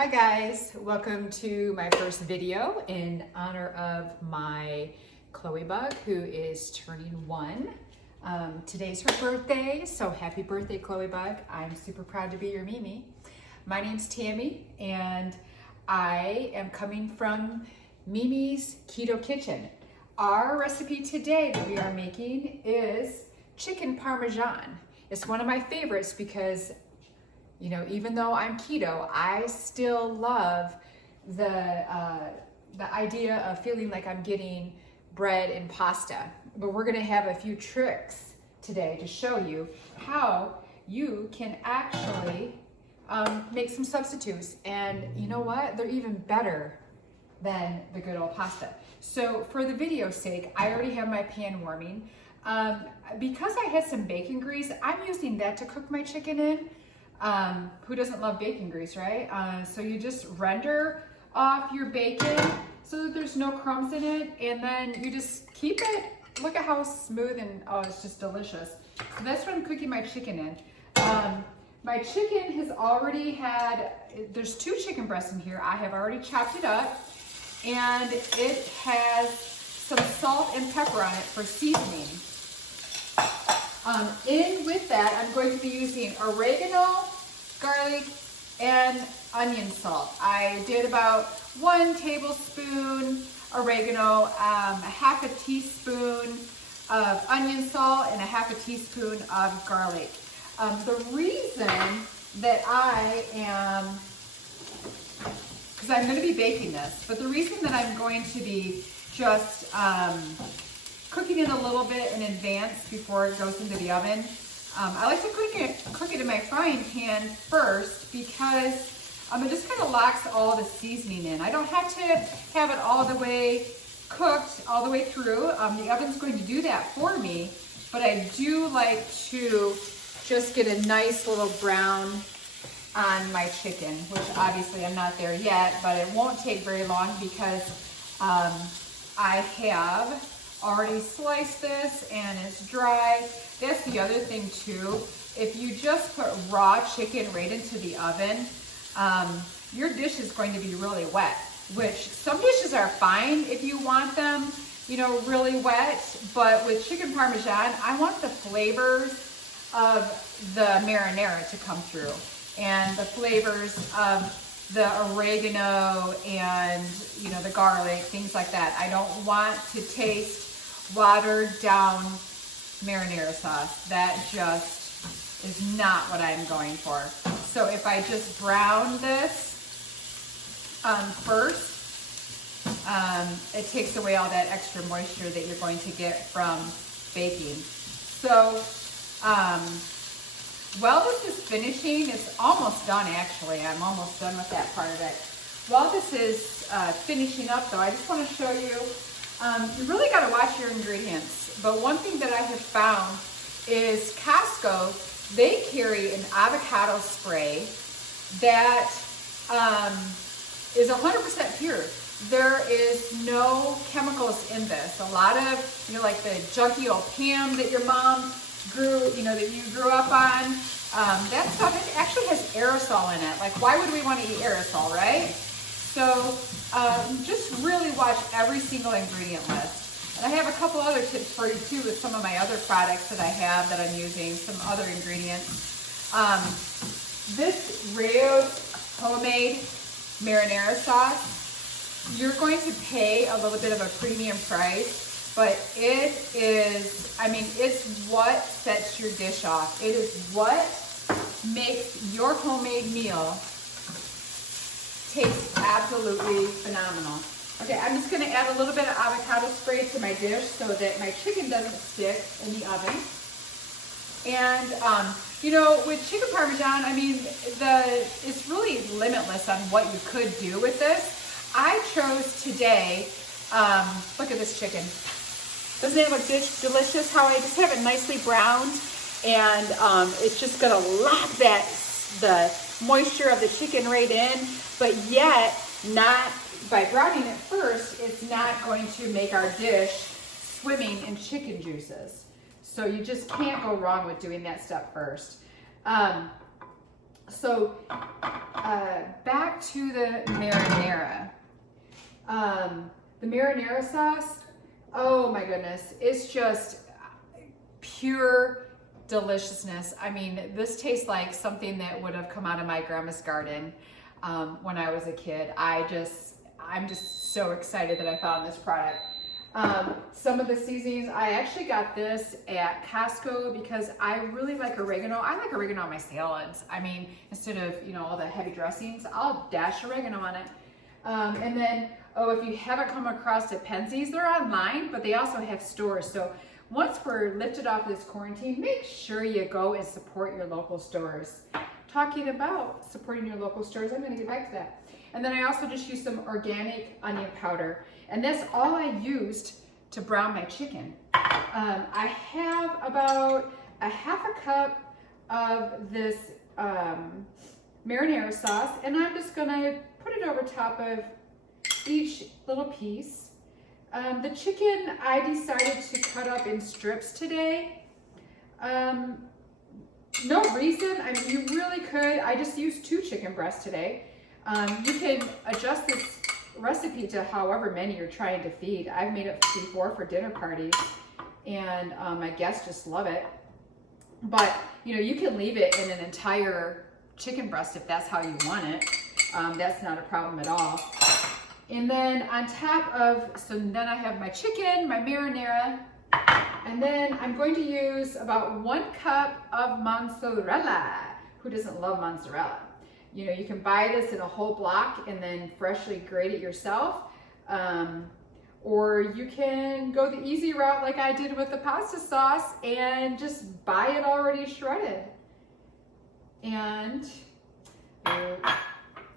Hi guys, welcome to my first video in honor of my Chloe Bug, who is turning 1. Today's her birthday, so happy birthday, Chloe Bug. I'm super proud to be your Mimi. My name's Tammy, and I am coming from Mimi's Keto Kitchen. Our recipe today that we are making is chicken Parmesan. It's one of my favorites because even though I'm keto, I still love the idea of feeling like I'm getting bread and pasta. But we're gonna have a few tricks today to show you how you can actually make some substitutes. And you know what? They're even better than the good old pasta. So for the video's sake, I already have my pan warming. Because I had some bacon grease, I'm using that to cook my chicken in. Who doesn't love bacon grease, right? So you just render off your bacon so that there's no crumbs in it, and then you just keep it. Look at how smooth and it's just delicious. So that's what I'm cooking my chicken in. My chicken has already had, there's 2 chicken breasts in here. I have already chopped it up, and it has some salt and pepper on it for seasoning. In with that, I'm going to be using oregano, garlic, and onion salt. I did about 1 tablespoon oregano, a half a teaspoon of onion salt, and a half a teaspoon of garlic. The reason that I am, because I'm going to be baking this, but the reason that I'm going to be just cooking it a little bit in advance before it goes into the oven. I like to cook it in my frying pan first because it just kind of locks all the seasoning in. I don't have to have it all the way cooked all the way through. The oven's going to do that for me, but I do like to just get a nice little brown on my chicken, which obviously I'm not there yet, but it won't take very long because I have already sliced this and it's dry. That's the other thing too. If you just put raw chicken right into the oven, your dish is going to be really wet, which some dishes are fine if you want them, really wet. But with chicken Parmesan, I want the flavors of the marinara to come through and the flavors of the oregano and, the garlic, things like that. I don't want to taste watered down marinara sauce. That just is not what I'm going for. So if I just brown this first, it takes away all that extra moisture that you're going to get from baking. So while this is finishing, it's almost done actually. I'm almost done with that part of it. While this is finishing up though, I just want to show you, you really got to watch your ingredients. But one thing that I have found is Costco, they carry an avocado spray that is 100% pure. There is no chemicals in this. A lot of, like the junky old Pam that your mom grew, that you grew up on, that stuff, it actually has aerosol in it. Like, why would we want to eat aerosol, right? So just really watch every single ingredient list. And I have a couple other tips for you too with some of my other products that I have that I'm using, some other ingredients. This Rayo's homemade marinara sauce, you're going to pay a little bit of a premium price, but it is, it's what sets your dish off. It is what makes your homemade meal taste absolutely phenomenal. Okay, I'm just gonna add a little bit of avocado spray to my dish so that my chicken doesn't stick in the oven. And with chicken Parmesan, it's really limitless on what you could do with this. I chose today, look at this chicken. Doesn't it look delicious? How I just have it nicely browned, and it's just gonna lock the moisture of the chicken right in, but yet not, by browning it first, it's not going to make our dish swimming in chicken juices. So you just can't go wrong with doing that step first. So back to the marinara. The marinara sauce, oh my goodness, it's just pure deliciousness. I mean, this tastes like something that would have come out of my grandma's garden when I was a kid. I'm just so excited that I found this product. Some of the seasonings, I actually got this at Costco because I really like oregano. I like oregano on my salads. I mean, instead of, you know, all the heavy dressings, I'll dash oregano on it. And then, oh, if you haven't come across it, Penzies, they're online, but they also have stores. So once we're lifted off this quarantine, make sure you go and support your local stores. Talking about supporting your local stores, I'm gonna get back to that. And then I also just used some organic onion powder. And that's all I used to brown my chicken. I have about a half a cup of this marinara sauce, and I'm just gonna put it over top of each little piece. The chicken, I decided to cut up in strips today. No reason, I mean, you really could. I just used 2 chicken breasts today. You can adjust this recipe to however many you're trying to feed. I've made it before for dinner parties, and my guests just love it. But you know, you can leave it in an entire chicken breast if that's how you want it. That's not a problem at all. And then on top of, so then I have my chicken, my marinara, and then I'm going to use about 1 cup of mozzarella. Who doesn't love mozzarella? You know, you can buy this in a whole block and then freshly grate it yourself. Or you can go the easy route like I did with the pasta sauce and just buy it already shredded. And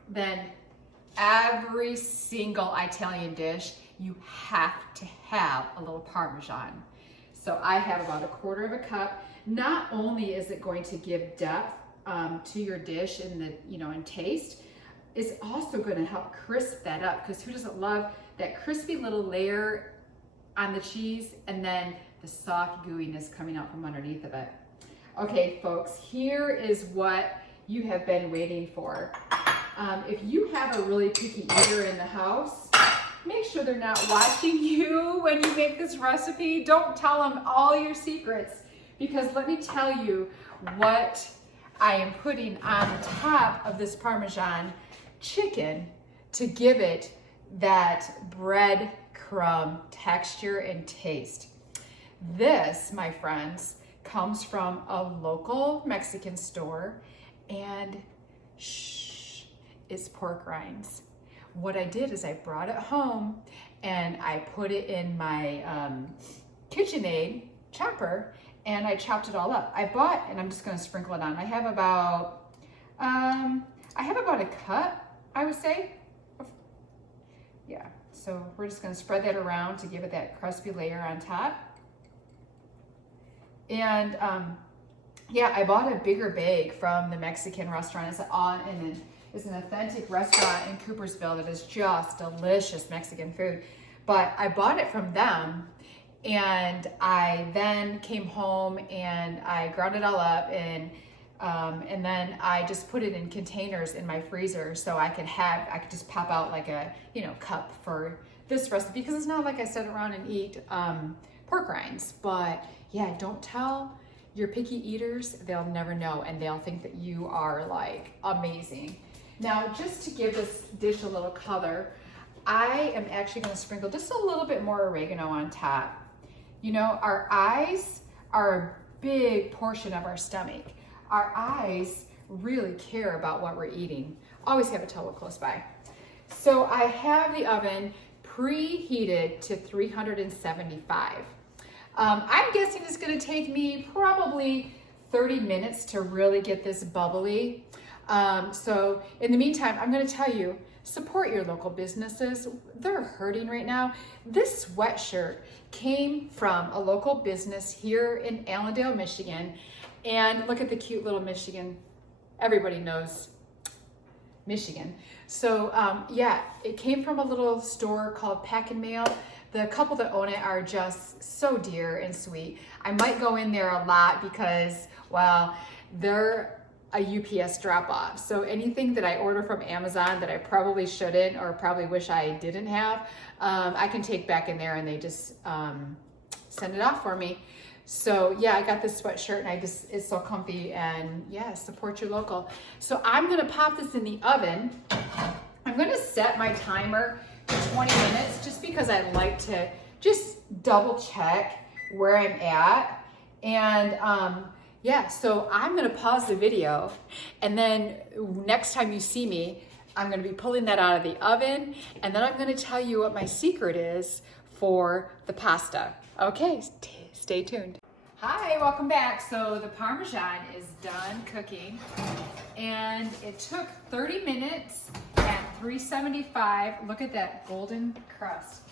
then every single Italian dish, you have to have a little Parmesan. So I have about 1/4 cup. Not only is it going to give depth to your dish and the, you know, and taste, it's also going to help crisp that up, because who doesn't love that crispy little layer on the cheese and then the soft gooiness coming out from underneath of it. Okay, folks, here is what you have been waiting for. If you have a really picky eater in the house, make sure they're not watching you when you make this recipe. Don't tell them all your secrets, because let me tell you what I am putting on top of this Parmesan chicken to give it that breadcrumb texture and taste. This, my friends, comes from a local Mexican store, and it's pork rinds. What I did is I brought it home and I put it in my KitchenAid chopper, and I chopped it all up. I bought, and I'm just gonna sprinkle it on. I have about a cup, I would say. Yeah, so we're just gonna spread that around to give it that crispy layer on top. And yeah, I bought a bigger bag from the Mexican restaurant. It's an authentic restaurant in Coopersville that is just delicious Mexican food. But I bought it from them, and I then came home and I ground it all up, and then I just put it in containers in my freezer so I could just pop out like a, you know, cup for this recipe, because it's not like I sit around and eat pork rinds. But yeah, don't tell your picky eaters, they'll never know, and they'll think that you are like amazing. Now, just to give this dish a little color, I am actually going to sprinkle just a little bit more oregano on top. You know, our eyes are a big portion of our stomach. Our eyes really care about what we're eating. Always have a towel close by. So I have the oven preheated to 375. I'm guessing it's going to take me probably 30 minutes to really get this bubbly. So in the meantime, I'm going to tell you, support your local businesses. They're hurting right now. This sweatshirt came from a local business here in Allendale, Michigan. And look at the cute little Michigan. Everybody knows Michigan. So yeah, it came from a little store called Pack and Mail. The couple that own it are just so dear and sweet. I might go in there a lot because, well, they're a UPS drop off. So anything that I order from Amazon that I probably shouldn't or probably wish I didn't have, I can take back in there and they just send it off for me. So yeah, I got this sweatshirt and it's so comfy, and yeah, support your local. So I'm gonna pop this in the oven. I'm gonna set my timer to 20 minutes just because I like to just double check where I'm at. And yeah, so I'm gonna pause the video, and then next time you see me, I'm gonna be pulling that out of the oven, and then I'm gonna tell you what my secret is for the pasta. Okay, stay tuned. Hi, welcome back. So the Parmesan is done cooking, and it took 30 minutes at 375. Look at that golden crust.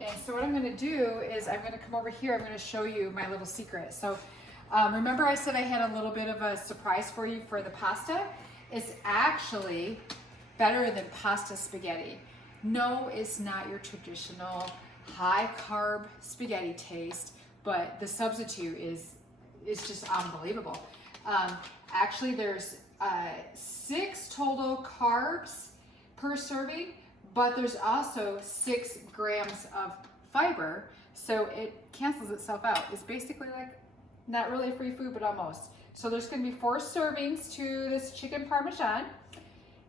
And so what I'm gonna do is I'm gonna come over here, I'm gonna show you my little secret. So remember I said I had a little bit of a surprise for you for the pasta? It's actually better than pasta spaghetti. No, it's not your traditional high carb spaghetti taste, but the substitute is just unbelievable. Actually, there's 6 total carbs per serving, but there's also 6 grams of fiber, so it cancels itself out. It's basically like not really free food, but almost. So there's gonna be 4 servings to this chicken Parmesan,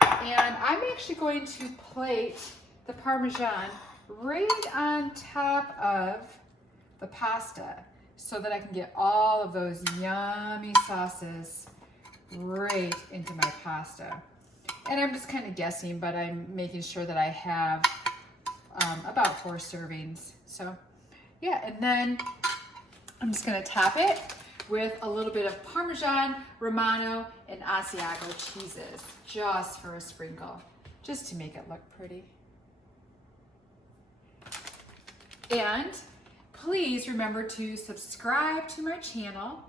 and I'm actually going to plate the Parmesan right on top of the pasta so that I can get all of those yummy sauces right into my pasta. And I'm just kind of guessing, but I'm making sure that I have about 4 servings. So yeah, and then I'm just gonna top it with a little bit of Parmesan, Romano, and Asiago cheeses, just for a sprinkle, just to make it look pretty. And please remember to subscribe to my channel.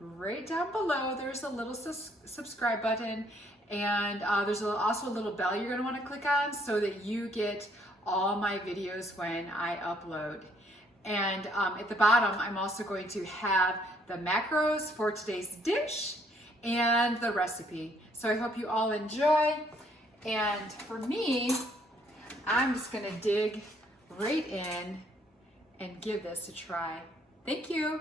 Right down below, there's a little subscribe button, and there's also a little bell you're gonna wanna click on so that you get all my videos when I upload. And at the bottom, I'm also going to have the macros for today's dish and the recipe. So I hope you all enjoy. And for me, I'm just gonna dig right in and give this a try. Thank you.